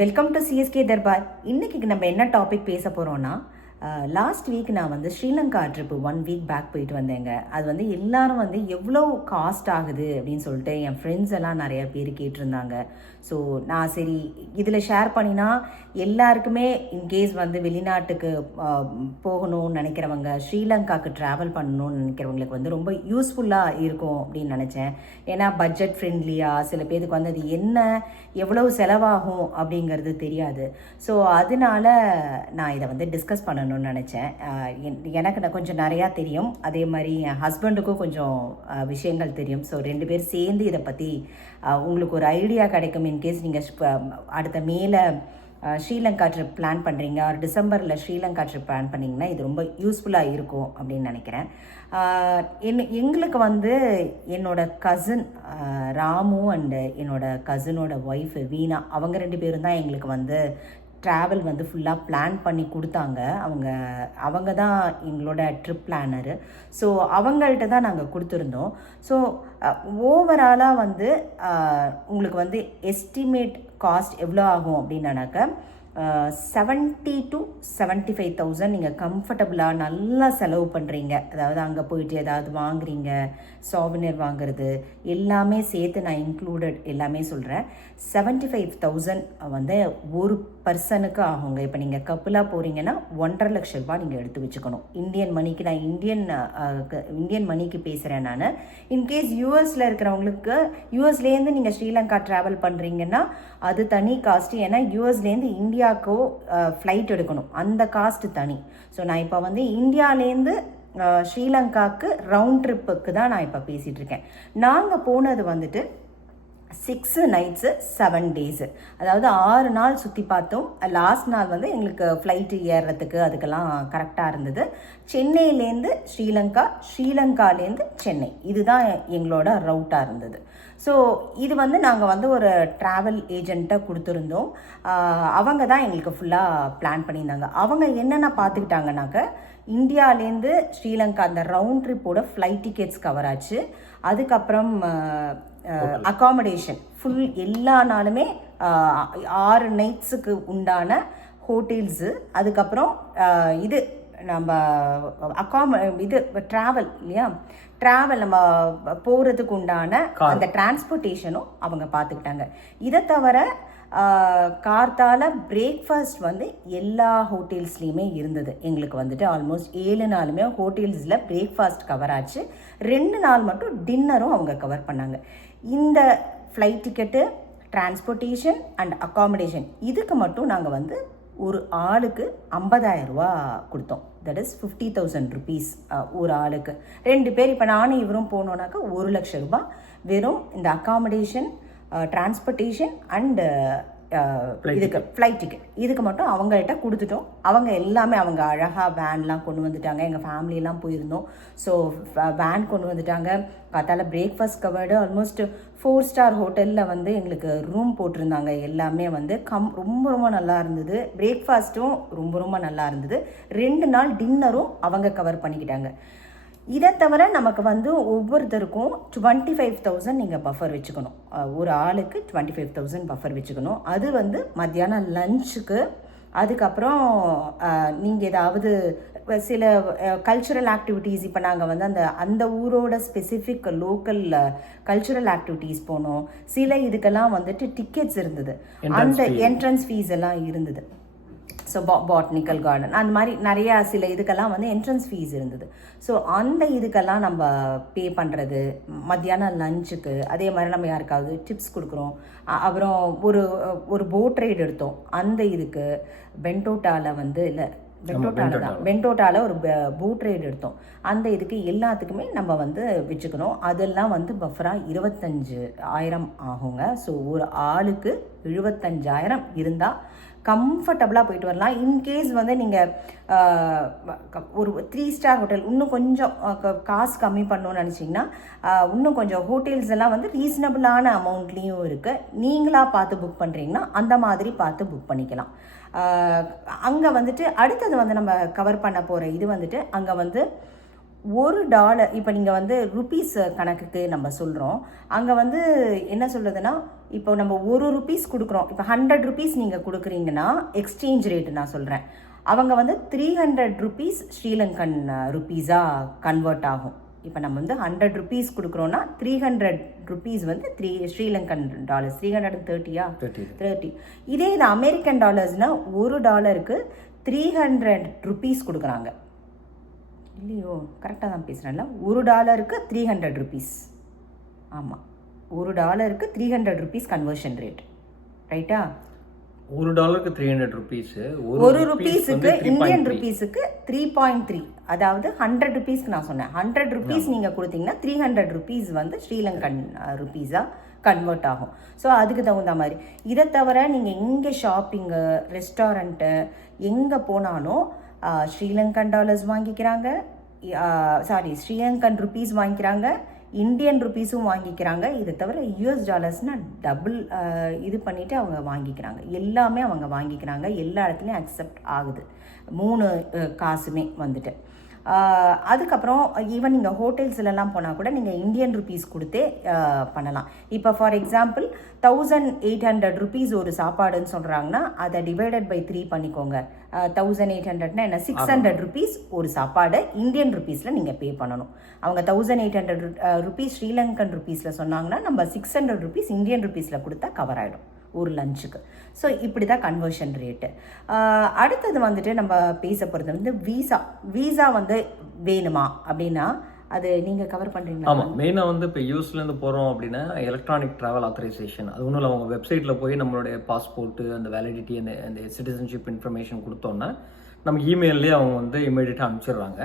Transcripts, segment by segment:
Welcome to CSK Darbar. இன்னைக்கு நம்ம என்ன டாபிக் பேச போகிறோன்னா, லாஸ்ட் வீக் நான் வந்து ஸ்ரீலங்கா ட்ரிப்பு 1 வீக் பேக் போயிட்டு வந்தேங்க. அது வந்து எல்லாரும் வந்து எவ்வளோ காஸ்ட் ஆகுது அப்படின்னு சொல்லிட்டு என் ஃப்ரெண்ட்ஸ் எல்லாம் நிறைய பேர் கேட்டிருந்தாங்க. ஸோ நான் சரி இதில் ஷேர் பண்ணினா எல்லாருக்குமே இன்கேஸ் வந்து வெளிநாட்டுக்கு போகணும்னு நினைக்கிறவங்க, ஸ்ரீலங்காவுக்கு ட்ராவல் பண்ணணும்னு நினைக்கிறவங்களுக்கு வந்து ரொம்ப யூஸ்ஃபுல்லாக இருக்கும் அப்படின்னு நினச்சேன். ஏன்னா பட்ஜெட் ஃப்ரெண்ட்லியாக, சில பேருக்கு வந்து அது என்ன எவ்வளவு செலவாகும் அப்படிங்கிறது தெரியாது. ஸோ அதனால நான் இதை வந்து டிஸ்கஸ் பண்ணணும்னு நினச்சேன். எனக்கு நான் கொஞ்சம் நிறையா தெரியும், அதே மாதிரி என் ஹஸ்பண்டுக்கும் கொஞ்சம் விஷயங்கள் தெரியும். ஸோ 2 பேர் சேர்ந்து இதை பற்றி உங்களுக்கு ஒரு ஐடியா கிடைக்கும். இன்கேஸ் நீங்கள் அடுத்த மேலே ஸ்ரீலங்கா ட்ரிப் பிளான் பண்ணுறீங்க, ஒரு டிசம்பரில் ஸ்ரீலங்கா ட்ரிப் பிளான் பண்ணிங்கன்னா இது ரொம்ப யூஸ்ஃபுல்லாக இருக்கும் அப்படின்னு நினைக்கிறேன். எங்களுக்கு வந்து என்னோட கசின் ராமு அண்டு என்னோட கசினோட ஒய்ஃப் வீணா, அவங்க 2 பேரும் தான் எங்களுக்கு வந்து ட்ராவல் வந்து ஃபுல்லாக பிளான் பண்ணி கொடுத்தாங்க. அவங்க தான் எங்களோட ட்ரிப் பிளானரு. ஸோ அவங்கள்ட்ட தான் நாங்கள் கொடுத்துருந்தோம். ஸோ ஓவராலாக வந்து உங்களுக்கு வந்து எஸ்டிமேட் காஸ்ட் எவ்வளோ ஆகும் அப்படின்னாக்க 70,000 to 75,000 நீங்கள் கம்ஃபர்டபுளாக நல்லா செலவு பண்ணுறீங்க. அதாவது அங்கே போயிட்டு ஏதாவது வாங்குறீங்க, சாவினியர் வாங்குறது எல்லாமே சேர்த்து நான் இன்க்ளூடட் எல்லாமே சொல்கிறேன். 75,000 வந்து ஒரு பர்சனுக்கு ஆகுங்க. இப்போ நீங்கள் கப்புலாக போகிறீங்கன்னா 1.5 லட்ச ரூபா நீங்கள் எடுத்து வச்சுக்கணும். இந்தியன் மணிக்கு, நான் இந்தியன் மணிக்கு பேசுகிறேன் நான். இன்கேஸ் யூஎஸில் இருக்கிறவங்களுக்கு, யூஎஸ்லேருந்து நீங்கள் ஸ்ரீலங்கா ட்ராவல் பண்ணுறீங்கன்னா அது தனி காஸ்ட்டு. ஏன்னா யூஎஸ்லேருந்து இந்தியாவுக்கோ ஃப்ளைட் எடுக்கணும், அந்த காஸ்ட்டு தனி. ஸோ நான் இப்போ வந்து இந்தியாவிலேருந்து ஸ்ரீலங்காவுக்கு ரவுண்ட் ட்ரிப்புக்கு தான் நான் இப்போ பேசிகிட்டு இருக்கேன். நாங்கள் போனது வந்துட்டு 6 nights 7 days, அதாவது 6 நாள் சுற்றி பார்த்தோம். லாஸ்ட் நாள் வந்து எங்களுக்கு ஃப்ளைட்டு ஏறுறதுக்கு அதுக்கெல்லாம் கரெக்டாக இருந்தது. சென்னையிலேருந்து ஸ்ரீலங்கா, ஸ்ரீலங்காலேருந்து சென்னை, இதுதான் எங்களோட ரவுட்டாக இருந்தது. ஸோ இது வந்து நாங்கள் வந்து ஒரு ட்ராவல் ஏஜெண்ட்டை கொடுத்துருந்தோம். அவங்க தான் எங்களுக்கு ஃபுல்லாக பிளான் பண்ணியிருந்தாங்க. அவங்க என்னென்ன பார்த்துக்கிட்டாங்கனாக்க, இந்தியாவிலேருந்து ஸ்ரீலங்கா அந்த ரவுண்ட் ட்ரிப்போட ஃப்ளைட் டிக்கெட்ஸ் கவர் ஆச்சு. அதுக்கப்புறம் அகாமடேஷன் ஃபுல் எல்லா நாளுமே 6 நைட்ஸுக்கு உண்டான ஹோட்டல்ஸு. அதுக்கப்புறம் இது நம்ம இது ட்ராவல் இல்லையா, ட்ராவல் நம்ம போகிறதுக்கு உண்டான அந்த டிரான்ஸ்போர்ட்டேஷனும் அவங்க பார்த்துக்கிட்டாங்க. இதை தவிர கார்த்தால பிரேக்ஃபாஸ்ட் வந்து எல்லா ஹோட்டல்ஸ்லேயுமே இருந்தது. எங்களுக்கு வந்துட்டு ஆல்மோஸ்ட் 7 நாளுமே ஹோட்டல்ஸில் பிரேக்ஃபாஸ்ட் கவர் ஆச்சு. 2 நாள் மட்டும் டின்னரும் அவங்க கவர் பண்ணாங்க. இந்த flight ticket, transportation and accommodation இதுக்கு மட்டும் நாங்கள் வந்து ஒரு ஆளுக்கு 50,000 ரூபா கொடுத்தோம். தட் இஸ் 50,000 rupees ஒரு ஆளுக்கு. 2 பேர், இப்போ நானும் இவரும் போனோன்னாக்கா 1 லட்ச ரூபா வெறும் இந்த அகாமடேஷன், டிரான்ஸ்போர்ட்டேஷன் அண்டு இதுக்கு ஃப்ளைட் டிக்கெட் இதுக்கு மட்டும் அவங்கள்ட்ட கொடுத்துட்டோம். அவங்க எல்லாமே அவங்க அழகாக வேன்லாம் கொண்டு வந்துட்டாங்க. எங்கள் ஃபேமிலியெல்லாம் போயிருந்தோம். ஸோ வேன் கொண்டு வந்துட்டாங்க. காத்தால பிரேக்ஃபாஸ்ட் கவர்டு. ஆல்மோஸ்ட் 4 ஸ்டார் ஹோட்டலில் வந்து எங்களுக்கு ரூம் போட்டிருந்தாங்க. எல்லாமே வந்து ரொம்ப ரொம்ப நல்லா இருந்தது. பிரேக்ஃபாஸ்ட்டும் ரொம்ப ரொம்ப நல்லா இருந்தது. 2 நாள் டின்னரும் அவங்க கவர் பண்ணிக்கிட்டாங்க. இதை தவிர நமக்கு வந்து ஒவ்வொருத்தருக்கும் 25,000 நீங்கள் பஃபர் வச்சுக்கணும். ஒரு ஆளுக்கு 25,000 பஃபர் வச்சுக்கணும். அது வந்து மத்தியானம் லஞ்சுக்கு. அதுக்கப்புறம் நீங்கள் ஏதாவது சில கல்ச்சுரல் ஆக்டிவிட்டீஸ், இப்போ நாங்கள் வந்து அந்த ஊரோட ஸ்பெசிஃபிக் லோக்கல் கல்ச்சுரல் ஆக்டிவிட்டீஸ் போனோம். சில இதுக்கெல்லாம் வந்துட்டு டிக்கெட்ஸ் இருந்தது, அந்த என்ட்ரன்ஸ் ஃபீஸ் எல்லாம் இருந்தது. ஸோ பாட்னிக்கல் கார்டன் அந்த மாதிரி நிறையா சில இதுக்கெல்லாம் வந்து என்ட்ரன்ஸ் ஃபீஸ் இருந்தது. ஸோ அந்த இதுக்கெல்லாம் நம்ம பே பண்ணுறது. மத்தியானம் லஞ்சுக்கு அதே மாதிரி நம்ம யாருக்காவது டிப்ஸ் கொடுக்குறோம். அப்புறம் ஒரு போட் ரைடு எடுத்தோம். அந்த இதுக்கு பென்டோட்டாவில் வந்து இல்லை பென்டோட்டாவில் ஒரு போட் ரைடு எடுத்தோம். அந்த இதுக்கு எல்லாத்துக்குமே நம்ம வந்து வச்சுக்கணும். அதெல்லாம் வந்து பஃபராக 25,000 ஆகுங்க. ஸோ ஒரு ஆளுக்கு 75,000 இருந்தால் கம்ஃபர்டபுளாக போயிட்டு வரலாம். இன்கேஸ் வந்து நீங்கள் ஒரு 3 ஸ்டார் ஹோட்டல் இன்னும் கொஞ்சம் காசு கம்மி பண்ணணும்னு நினச்சிங்கன்னா, இன்னும் கொஞ்சம் ஹோட்டல்ஸ் எல்லாம் வந்து ரீசனபிளான அமௌண்ட்லேயும் இருக்குது. நீங்களாக பார்த்து புக் பண்ணுறீங்கன்னா அந்த மாதிரி பார்த்து புக் பண்ணிக்கலாம். அங்கே வந்துட்டு அடுத்தது வந்து நம்ம கவர் பண்ண போகிற இது வந்துட்டு, அங்கே வந்து $1 இப்போ நீங்கள் வந்து ருபீஸ் கணக்குக்கு நம்ம சொல்கிறோம். அங்கே வந்து என்ன சொல்கிறதுனா, இப்போ நம்ம ஒரு ருபீஸ் கொடுக்குறோம், இப்போ 100 ருபீஸ் நீங்கள் கொடுக்குறீங்கன்னா எக்ஸ்சேஞ்ச் ரேட்டு நான் சொல்கிறேன், அவங்க வந்து 300 ருபீஸ் ஸ்ரீலங்கன் ருபீஸாக கன்வெர்ட் ஆகும். இப்போ நம்ம வந்து 100 ருபீஸ் கொடுக்குறோன்னா 300 ருபீஸ் வந்து ஸ்ரீலங்கன் டாலர்ஸ், 330யா 30. இதே இது அமெரிக்கன் டாலர்ஸ்னால் $1 300 ருபீஸ் கொடுக்குறாங்க. இல்லையோ, கரெக்டாக தான் பேசுகிறேன்ல, $1 300 ருபீஸ். ஆமாம், $1 300 ருபீஸ் கன்வர்ஷன் ரேட், ரைட்டா? $1 300 ருபீஸ், ஒரு ருபீஸுக்கு இந்தியன் ருபீஸுக்கு 3.3. அதாவது 100 ருபீஸ்க்கு நான் சொன்னேன், 100 ருபீஸ் நீங்கள் கொடுத்தீங்கன்னா 300 ருபீஸ் வந்து ஸ்ரீலங்கன் ருபீஸாக கன்வெர்ட் ஆகும். ஸோ அதுக்கு தகுந்த மாதிரி. இதை தவிர நீங்கள் எங்கே ஷாப்பிங்கு, ரெஸ்டாரண்ட்டு எங்கே போனாலும் ஸ்ரீலங்கன் டாலர்ஸ் வாங்கிக்கிறாங்க, ஸ்ரீலங்கன் ருபீஸ் வாங்கிக்கிறாங்க, இந்தியன் ருபீஸும் வாங்கிக்கிறாங்க. இதை தவிர யூஎஸ் டாலர்ஸ்னால் டபுள் இது பண்ணிவிட்டு அவங்க வாங்கிக்கிறாங்க. எல்லாமே அவங்க வாங்கிக்கிறாங்க, எல்லா இடத்துலையும் அக்செப்ட் ஆகுது 3 காசுமே வந்துட்டு. அதுக்கப்புறம் ஈவன் நீங்கள் ஹோட்டல்ஸ்லாம் போனால் கூட நீங்கள் இந்தியன் ருபீஸ் கொடுத்தே பண்ணலாம். இப்போ ஃபார் எக்ஸாம்பிள் 1800 ருபீஸ் ஒரு சாப்பாடுன்னு சொல்கிறாங்கன்னா அதை டிவைடட் பை 3 பண்ணிக்கோங்க. 1800னா என்ன, 600 ருபீஸ் ஒரு சாப்பாடு இந்தியன் ருபீஸில் நீங்கள் பே பண்ணணும். அவங்க 1800 ருபீஸ் ஸ்ரீலங்கன் ருபீஸில் சொன்னாங்கன்னா நம்ம 600 ருபீஸ் இந்தியன் ருபீஸில் கொடுத்தா கவர் ஆகிடும் ஒரு லஞ்சுக்கு. ஸோ இப்படி தான் கன்வர்ஷன் ரேட்டு. அடுத்தது வந்துட்டு நம்ம பேச போகிறது வந்து வீசா வந்து வேணுமா அப்படின்னா அது நீங்கள் கவர் பண்ணுறீங்களா? ஆமாம், மெயினாக வந்து இப்போ யூஎஸ்லேருந்து போகிறோம் அப்படின்னா எலக்ட்ரானிக் ட்ராவல் ஆத்தரைசேஷன், அது ஒன்றும் இல்லை, அவங்க வெப்சைட்டில் போய் நம்மளுடைய பாஸ்போர்ட்டு, அந்த வேலிடிட்டி, அந்த சிட்டிசன்ஷிப் இன்ஃபர்மேஷன் கொடுத்தோன்னா நம்ம இமெயிலே அவங்க வந்து இமீடியட்டாக அனுப்பிச்சிடுறாங்க.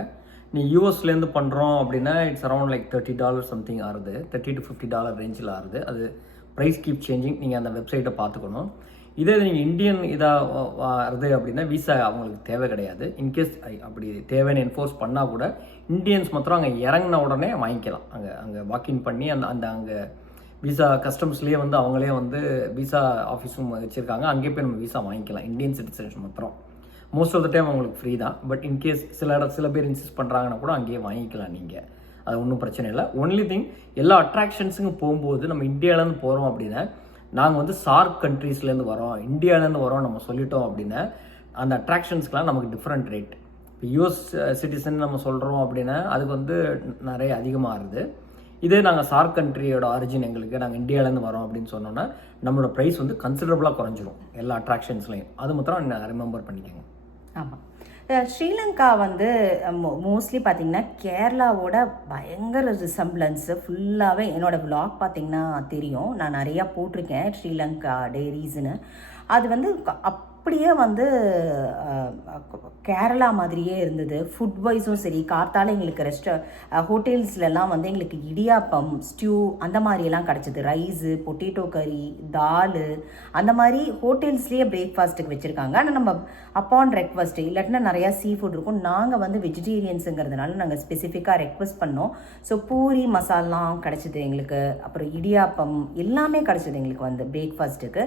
நீ யூஎஸ்லேருந்து பண்ணுறோம் அப்படின்னா இட்ஸ் அரௌண்ட் லைக் $30 சம்திங் ஆகுது, $30 to $50 ரேஞ்சில் ஆகுது. அது ப்ரைஸ் கீப் சேஞ்சிங், நீங்கள் அந்த வெப்சைட்டை பார்த்துக்கணும். இதே நீங்கள் இந்தியன் இதாக வருது அப்படின்னா விசா அவங்களுக்கு தேவை கிடையாது. இன்கேஸ் அப்படி தேவைன்னு என்ஃபோர்ஸ் பண்ணால் கூட இந்தியன்ஸ் மாத்திரம் அங்கே இறங்கின உடனே வாங்கிக்கலாம். அங்கே வாக்கின் பண்ணி அங்கே விசா கஸ்டம்ஸ்லேயே வந்து அவங்களே வந்து விசா ஆஃபீஸும் வச்சுருக்காங்க, அங்கேயே போய் நம்ம விசா வாங்கிக்கலாம். இந்தியன் சிட்டிசன்ஸ் மாத்திரம் மோஸ்ட் ஆஃப் த டைம் அவங்களுக்கு ஃப்ரீ தான். பட் இன்கேஸ் சில பேர் இன்சிஸ்ட் பண்ணுறாங்கன்னா கூட அங்கேயே வாங்கிக்கலாம் நீங்கள், அது ஒன்றும் பிரச்சனை இல்லை. ஒன்லி திங், எல்லா அட்ராக்ஷன்ஸுக்கும் போகும்போது நம்ம இந்தியாவிலேருந்து போகிறோம் அப்படின்னா, நாங்கள் வந்து சார்க் கண்ட்ரீஸ்லேருந்து வரோம், இந்தியாவிலேருந்து வரோம் நம்ம சொல்லிட்டோம் அப்படின்னா அந்த அட்ராக்ஷன்ஸ்க்கெலாம் நமக்கு டிஃப்ரெண்ட் ரேட். இப்போ யூஎஸ் சிட்டிசன் நம்ம சொல்கிறோம் அப்படின்னா அதுக்கு வந்து நிறைய அதிகமாகுது. இதே நாங்கள் சார்க் கண்ட்ரியோட ஆரிஜின் எங்களுக்கு, நாங்கள் இந்தியாவிலேருந்து வரோம் அப்படின்னு சொன்னோன்னா நம்மளோட ப்ரைஸ் வந்து கன்சிடரபுளாக குறைஞ்சிரும் எல்லா அட்ராக்ஷன்ஸ்லையும். அது மாத்திரம் ரிமெம்பர் பண்ணிக்கோங்க. ஆமாம், ஸ்ரீலங்கா வந்து மோஸ்ட்லி பார்த்திங்கன்னா கேரளாவோட பயங்கர ரிசம்பிளன்ஸு ஃபுல்லாகவே என்னோடய விளாக் பார்த்திங்கன்னா தெரியும். நான் நிறையா போட்டிருக்கேன் ஷீலங்கா டைரிஸ்னு. அது வந்து அப்படியே வந்து கேரளா மாதிரியே இருந்தது. ஃபுட் வைஸும் சரி, கார்த்தால எங்களுக்கு ஹோட்டல்ஸ்லலாம் வந்து எங்களுக்கு இடியாப்பம், ஸ்டியூ அந்த மாதிரியெல்லாம் கிடச்சிது. ரைஸு, பொட்டேட்டோ கறி, தால் அந்த மாதிரி ஹோட்டல்ஸ்லேயே பிரேக்ஃபாஸ்ட்டுக்கு வச்சுருக்காங்க. ஆனால் நம்ம அப்பான் ரெக்வஸ்ட் இல்லாட்டினா நிறையா சீ ஃபுட் இருக்கும். நாங்கள் வந்து வெஜிடேரியன்ஸுங்கிறதுனால நாங்கள் ஸ்பெசிஃபிக்காக ரெக்வஸ்ட் பண்ணோம். ஸோ பூரி மசாலாம் கிடச்சிது எங்களுக்கு, அப்புறம் இடியாப்பம் எல்லாமே கிடச்சிது எங்களுக்கு வந்து பிரேக்ஃபாஸ்ட்டுக்கு.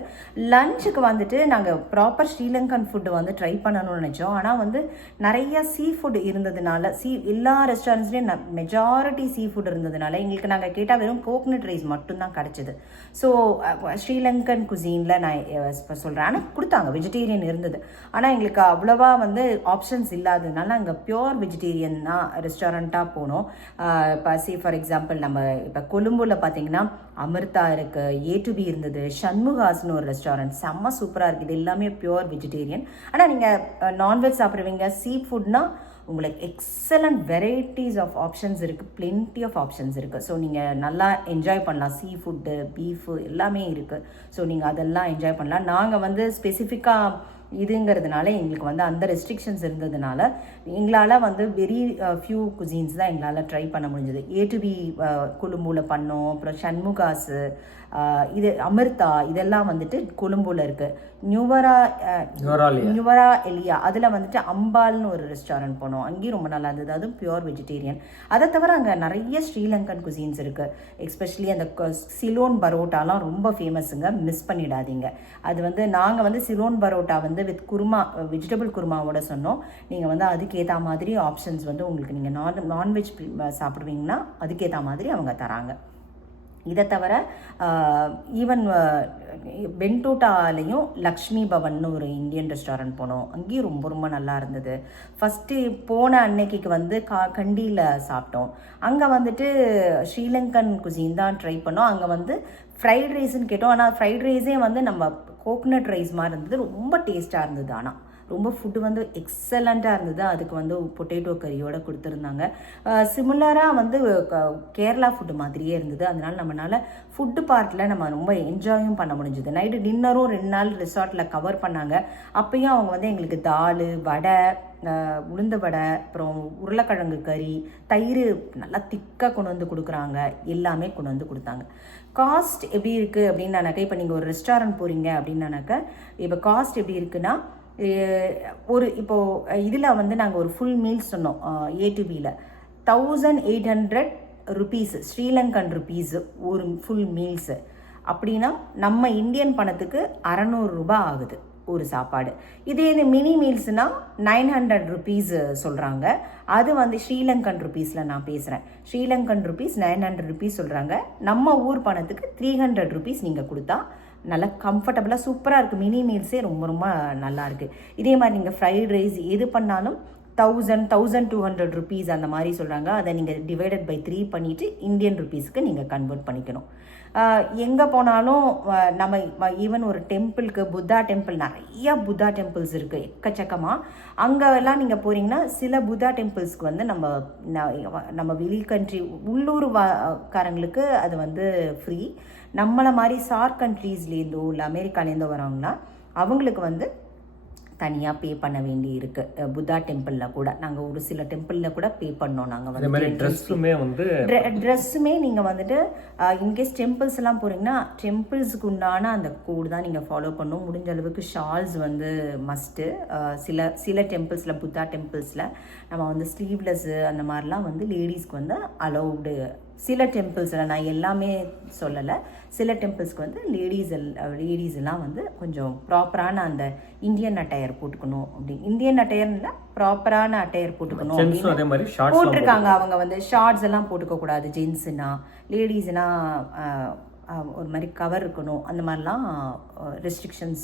லஞ்சுக்கு வந்துட்டு நாங்கள் ப்ராப்பர் ஸ்ரீலங்கன் ஃபுட்டு வந்து ட்ரை பண்ணணும்னு நினச்சோம். ஆனால் வந்து நிறைய சீ ஃபுட் இருந்ததுனால, எல்லா ரெஸ்டாரண்ட்ஸ்லேயும் மெஜாரிட்டி சீ ஃபுட் இருந்ததுனால எங்களுக்கு நாங்கள் கேட்டால் வெறும் கோகனட் ரைஸ் மட்டும்தான் கிடச்சிது. ஸோ ஸ்ரீலங்கன் குசீனில் நான் சொல்கிறேன். ஆனால் கொடுத்தாங்க, வெஜிடேரியன் இருந்தது. ஆனால் எங்களுக்கு அவ்வளோவா வந்து ஆப்ஷன்ஸ் இல்லாததுனால அங்கே பியோர் வெஜிடேரியன் தான் ரெஸ்டாரண்ட்டாக போனோம். இப்போ ஃபார் எக்ஸாம்பிள் நம்ம இப்போ கொழும்புல பார்த்தீங்கன்னா அமிர்தா இருக்குது, A2B இருந்தது, சண்முகாஸ்னு ஒரு ரெஸ்டாரண்ட் செம்ம சூப்பராக இருக்குது. இது எல்லாமே பியோர் வெஜிடேரியன். ஆனால் நீங்கள் நான்வெஜ் சாப்பிடுவீங்க, சீ ஃபுட்னா உங்களுக்கு எக்ஸலண்ட் வெரைட்டிஸ் ஆஃப் ஆப்ஷன்ஸ் இருக்குது, பிளென்டி ஆஃப் ஆப்ஷன்ஸ் இருக்குது. ஸோ நீங்கள் நல்லா என்ஜாய் பண்ணலாம். சீ ஃபுட்டு, பீஃபு எல்லாமே இருக்குது. ஸோ நீங்கள் அதெல்லாம் என்ஜாய் பண்ணலாம். நாங்கள் வந்து ஸ்பெசிஃபிக்காக இதுங்கிறதுனால எங்களுக்கு வந்து அந்த ரெஸ்ட்ரிக்ஷன்ஸ் இருந்ததுனால எங்களால் வந்து வெரி ஃபியூ குசீன்ஸ் தான் எங்களால் ட்ரை பண்ண முடிஞ்சது. A2B கொழும்புல பண்ணோம், அப்புறம் சண்முகாஸு, இது அமிர்தா, இதெல்லாம் வந்துட்டு கொழும்புல இருக்குது. நியூவரா எலியா அதில் வந்துட்டு அம்பால்னு ஒரு ரெஸ்டாரண்ட் போனோம், அங்கேயும் ரொம்ப நல்லா இருந்தது. அதுவும் பியோர் வெஜிடேரியன். அதை தவிர அங்கே நிறைய ஸ்ரீலங்கன் குசீன்ஸ் இருக்குது. எஸ்பெஷலி அந்த சிலோன் பரோட்டாலாம் ரொம்ப ஃபேமஸுங்க, மிஸ் பண்ணிடாதீங்க. அது வந்து நாங்கள் வந்து சிலோன் பரோட்டா வந்து வித் குருமா, வெஜிடபிள் குருமாவோட சொன்னோம். நீங்கள் வந்து அதுக்கேற்ற மாதிரி ஆப்ஷன்ஸ் வந்து உங்களுக்கு, நீங்கள் நான்வெஜ் சாப்பிடுவீங்கன்னா அதுக்கேற்ற மாதிரி அவங்க தராங்க. இதை தவிர ஈவன் பென்டோட்டாலையும் லக்ஷ்மி பவன்னு ஒரு இந்தியன் ரெஸ்டாரண்ட் போனோம். அங்கேயும் ரொம்ப ரொம்ப நல்லா இருந்தது. ஃபஸ்ட்டு போன அன்னைக்கு வந்து கண்டியில் சாப்பிட்டோம். அங்கே வந்துட்டு ஸ்ரீலங்கன் குசின் தான் ட்ரை பண்ணோம். அங்கே வந்து ஃப்ரைட் ரைஸ்ன்னு கேட்டோம். ஆனால் ஃப்ரைட் ரைஸே வந்து நம்ம கோகனட் ரைஸ் மாதிரி இருந்தது. ரொம்ப டேஸ்ட்டாக இருந்தது. ஆனால் ரொம்ப ஃபுட்டு வந்து எக்ஸலண்ட்டாக இருந்தது. அதுக்கு வந்து பொட்டேட்டோ கறியோடு கொடுத்துருந்தாங்க. சிமிலராக வந்து கேரளா ஃபுட்டு மாதிரியே இருந்தது. அதனால் நம்மளால் ஃபுட்டு பார்ட்டில் நம்ம ரொம்ப என்ஜாயும் பண்ண முடிஞ்சுது. நைட்டு டின்னரும் 2 நாள் ரிசார்ட்டில் கவர் பண்ணாங்க. அப்பயும் அவங்க வந்து எங்களுக்கு தால், வடை, உளுந்த வடை, அப்புறம் உருளைக்கிழங்கு கறி, தயிர் நல்லா திக்காக கொண்டு வந்து கொடுக்குறாங்க. எல்லாமே கொண்டு வந்து கொடுத்தாங்க. காஸ்ட் எப்படி இருக்குது அப்படின்னாக்கா, இப்போ நீங்கள் ஒரு ரெஸ்டாரண்ட் போகிறீங்க அப்படின்னாக்கா, இப்போ காஸ்ட் எப்படி இருக்குன்னா, இப்போது இதில் வந்து நாங்கள் ஒரு ஃபுல் மீல்ஸ் சொன்னோம். ஏடிபியில் 1800 ருபீஸ், ஸ்ரீலங்கன் ருபீஸ் ஒரு ஃபுல் மீல்ஸு. அப்படின்னா நம்ம இந்தியன் பணத்துக்கு 600 ரூபாய் ஆகுது ஒரு சாப்பாடு. இதே இது மினி மீல்ஸ்னால் 900 ருபீஸ் சொல்கிறாங்க. அது வந்து ஸ்ரீலங்கன் ருபீஸில் நான் பேசுகிறேன். ஸ்ரீலங்கன் ருபீஸ் 900 ருபீஸ் சொல்கிறாங்க. நம்ம ஊர் பணத்துக்கு 300 ருபீஸ் நீங்கள் கொடுத்தா நல்லா கம்ஃபர்டபுளாக சூப்பராக இருக்குது. மினி மீல்ஸே ரொம்ப ரொம்ப நல்லா இருக்குது. இதே மாதிரி நீங்கள் ஃப்ரைட் ரைஸ் எது பண்ணாலும் 1200 ருபீஸ் அந்த மாதிரி சொல்கிறாங்க. அதை நீங்கள் டிவைடட் பை 3 பண்ணிவிட்டு இந்தியன் ருபீஸ்க்கு நீங்கள் கன்வெர்ட் பண்ணிக்கணும். எங்கே போனாலும் நம்ம ஈவன் ஒரு டெம்பிளுக்கு, புத்தா டெம்பிள், நிறையா புத்தா டெம்பிள்ஸ் இருக்குது எக்கச்சக்கமாக. அங்கெல்லாம் நீங்கள் போகிறீங்கன்னா சில புத்தா டெம்பிள்ஸ்க்கு வந்து நம்ம வெளி கண்ட்ரி உள்ளூர் காரங்களுக்கு அது வந்து ஃப்ரீ. நம்மளை மாதிரி சார்க் கண்ட்ரீஸ்லேருந்தோ இல்லை அமெரிக்காலேருந்தோ வரவங்கன்னா அவங்களுக்கு வந்து தனியாக பே பண்ண வேண்டி இருக்குது. புத்தா டெம்பிளில் கூட நாங்கள் ஒரு சில டெம்பிளில் கூட பே பண்ணோம். நாங்கள் வந்து ட்ரெஸ்ஸுமே நீங்கள் வந்துட்டு இன்கேஸ் டெம்பிள்ஸ் எல்லாம் போகிறீங்கன்னா டெம்பிள்ஸுக்கு உண்டான அந்த கோடு தான் நீங்கள் ஃபாலோ பண்ணணும். முடிஞ்ச அளவுக்கு ஷால்ஸ் வந்து மஸ்ட்டு. சில டெம்பிள்ஸில், புத்தா டெம்பிள்ஸில் நம்ம வந்து ஸ்லீவ்லெஸ்ஸு அந்த மாதிரிலாம் வந்து லேடிஸ்க்கு வந்து அலௌடு. சில டெம்பிள்ஸில், நான் எல்லாமே சொல்லலை, சில டெம்பிள்ஸ்க்கு வந்து லேடிஸ் எல்லாம் வந்து கொஞ்சம் ப்ராப்பரான அந்த இந்தியன் அட்டையர் போட்டுக்கணும். அப்படி இந்தியன் அட்டையர்னா ப்ராப்பரான அட்டையர் போட்டுக்கணும் அப்படின்னு போட்டிருக்காங்க. அவங்க வந்து ஷார்ட்ஸ் எல்லாம் போட்டுக்கக்கூடாது ஜென்ஸுனா. லேடிஸ்னா ஒரு மாதிரி கவர் இருக்கணும். அந்த மாதிரிலாம் ரெஸ்ட்ரிக்ஷன்ஸ்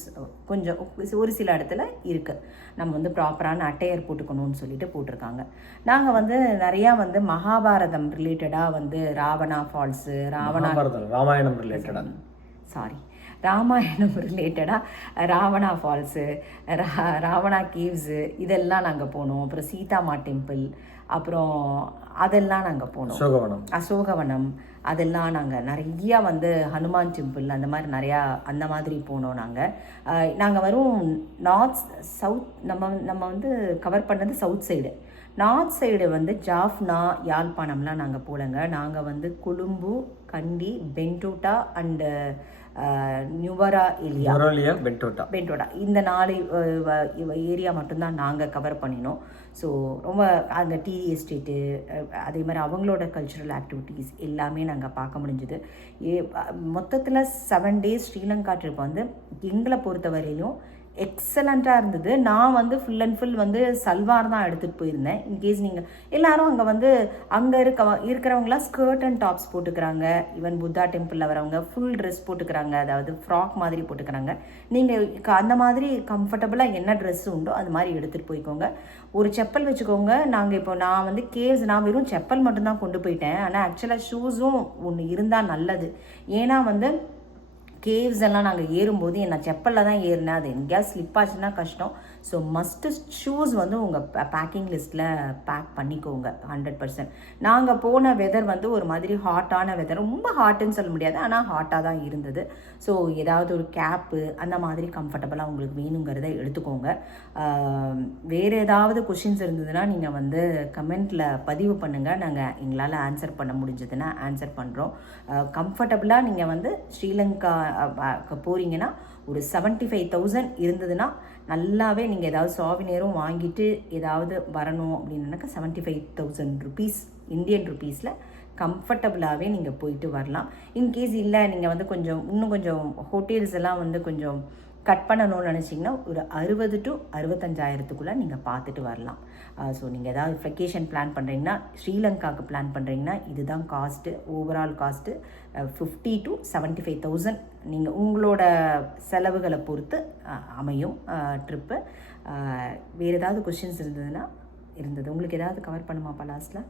கொஞ்சம் ஒரு சில இடத்துல இருக்குது. நம்ம வந்து ப்ராப்பரான அட்டையர் போட்டுக்கணும்னு சொல்லிட்டு போட்டிருக்காங்க. நாங்கள் வந்து நிறையா வந்து மகாபாரதம் ரிலேட்டடாக வந்து ராவணா ஃபால்ஸு, ராமாயணம் ரிலேட்டடாக ராவணா ஃபால்ஸு, ராவணா கேவ்ஸு இதெல்லாம் நாங்கள் போனோம். அப்புறம் சீதாமா டெம்பிள், அப்புறம் அதெல்லாம் நாங்கள் போனோம். அசோகவனம் அதெல்லாம் நாங்கள் நிறையா வந்து ஹனுமான் டெம்பிள் அந்த மாதிரி நிறையா அந்த மாதிரி போனோம். நாங்கள் வரும் நார்த் சவுத், நம்ம வந்து கவர் பண்ணது சவுத் சைடு. நார்த் சைடு வந்து ஜாஃப்னா, யாழ்ப்பாணம்லாம் நாங்கள் போகலங்க. நாங்கள் வந்து கொழும்பு, கண்டி, பென்டோட்டா அண்டு நியூவரா எலியா, பென்டோட்டா இந்த 4 ஏரியா மட்டும்தான் நாங்கள் கவர் பண்ணினோம். ஸோ ரொம்ப அந்த டீ எஸ்டேட்டு, அதே மாதிரி அவங்களோட கல்ச்சுரல் ஆக்டிவிட்டீஸ் எல்லாமே நாங்கள் பார்க்க முடிஞ்சுது. மொத்தத்தில் 7 டேஸ் ஸ்ரீலங்கா ட்ரிப் வந்து எங்களை பொறுத்தவரையிலும் எக்ஸலண்ட்டாக இருந்தது. நான் வந்து ஃபுல் அண்ட் ஃபுல் வந்து சல்வார் தான் எடுத்துகிட்டு போயிருந்தேன். இன்கேஸ் நீங்கள் எல்லோரும் அங்கே வந்து அங்கே இருக்கிறவங்களாம் ஸ்கர்ட் அண்ட் டாப்ஸ் போட்டுக்கிறாங்க. ஈவன் புத்தா டெம்பிளில் வரவங்க ஃபுல் ட்ரெஸ் போட்டுக்கிறாங்க, அதாவது ஃப்ராக் மாதிரி போட்டுக்கிறாங்க. நீங்கள் அந்த மாதிரி கம்ஃபர்டபுளாக என்ன ட்ரெஸ்ஸு உண்டோ அது மாதிரி எடுத்துகிட்டு போய்க்கோங்க. ஒரு செப்பல் வச்சுக்கோங்க. நான் வந்து நான் வெறும் செப்பல் மட்டும்தான் கொண்டு போயிட்டேன். ஆனால் ஆக்சுவலாக ஷூஸும் ஒன்று இருந்தால் நல்லது. ஏன்னா வந்து கேவ்ஸ் எல்லாம் நாங்கள் ஏறும்போது நான் செப்பலில் தான் ஏறினேன். அது எங்கேயாவது ஸ்லிப் ஆச்சுன்னா கஷ்டம். ஸோ மஸ்ட்டு ஷூஸ் வந்து உங்கள் பேக்கிங் லிஸ்ட்டில் பேக் பண்ணிக்கோங்க 100%. நாங்கள் போன வெதர் வந்து ஒரு மாதிரி ஹாட்டான வெதர், ரொம்ப ஹாட்டுன்னு சொல்ல முடியாது, ஆனால் ஹாட்டாக தான் இருந்தது. ஸோ ஏதாவது ஒரு கேப்பு அந்த மாதிரி கம்ஃபர்டபுளாக உங்களுக்கு வேணுங்கிறத எடுத்துக்கோங்க. வேறு ஏதாவது கொஷின்ஸ் இருந்ததுன்னா நீங்கள் வந்து கமெண்ட்டில் பதிவு பண்ணுங்கள். நாங்கள் எங்களால் ஆன்சர் பண்ண முடிஞ்சதுன்னா ஆன்சர் பண்ணுறோம். கம்ஃபர்டபுளாக நீங்கள் வந்து ஸ்ரீலங்கா போகிறீங்கன்னா ஒரு 75,000 இருந்ததுன்னா நல்லாவே நீங்கள் ஏதாவது சாவினேரும் வாங்கிட்டு ஏதாவது வரணும் அப்படின்னாக்கா 75,000 ருபீஸ் இந்தியன் ருபீஸில் கம்ஃபர்டபுளாகவே நீங்கள் போயிட்டு வரலாம். இன்கேஸ் இல்லை நீங்கள் வந்து இன்னும் கொஞ்சம் ஹோட்டல்ஸ் எல்லாம் வந்து கொஞ்சம் கட் பண்ணணும்னு நினச்சிங்கன்னா ஒரு 60 to 65,000க்குள்ளே நீங்கள் பார்த்துட்டு வரலாம். ஸோ நீங்கள் ஏதாவது வெக்கேஷன் பிளான் பண்ணுறீங்கன்னா, ஸ்ரீலங்காவுக்கு பிளான் பண்ணுறீங்கன்னா இதுதான் காஸ்ட்டு. ஓவரால் காஸ்ட்டு 50 to 75,000 நீங்கள் உங்களோட செலவுகளை பொறுத்து அமையும் ட்ரிப்பு. வேறு ஏதாவது கொஷின்ஸ் இருந்தது உங்களுக்கு ஏதாவது கவர் பண்ணுமாப்பா லாஸ்ட்டில்?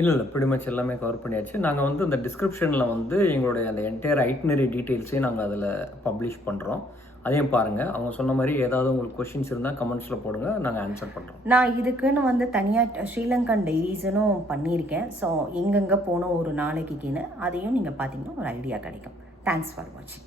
இல்லை pretty much எல்லாமே கவர் பண்ணியாச்சு. நாங்கள் வந்து இந்த டிஸ்கிரிப்ஷனில் வந்து எங்களுடைய அந்த என்டையர் ஐட்னரி டீட்டெயில்ஸையும் நாங்கள் அதில் பப்ளிஷ் பண்ணுறோம். அதையும் பாருங்கள். அவங்க சொன்ன மாதிரி ஏதாவது உங்களுக்கு கொஷின்ஸ் இருந்தால் கமெண்ட்ஸில் போடுங்க, நாங்கள் ஆன்சர் பண்ணுறோம். நான் இதுக்குன்னு வந்து தனியாக ஸ்ரீலங்கன் டைரிஸனும் பண்ணியிருக்கேன். ஸோ எங்கெங்கே போனோம் ஒரு நாளைக்குன்னு அதையும் நீங்கள் பார்த்தீங்கன்னா ஒரு ஐடியா கிடைக்கும். தேங்க்ஸ் ஃபார் வாட்சிங்.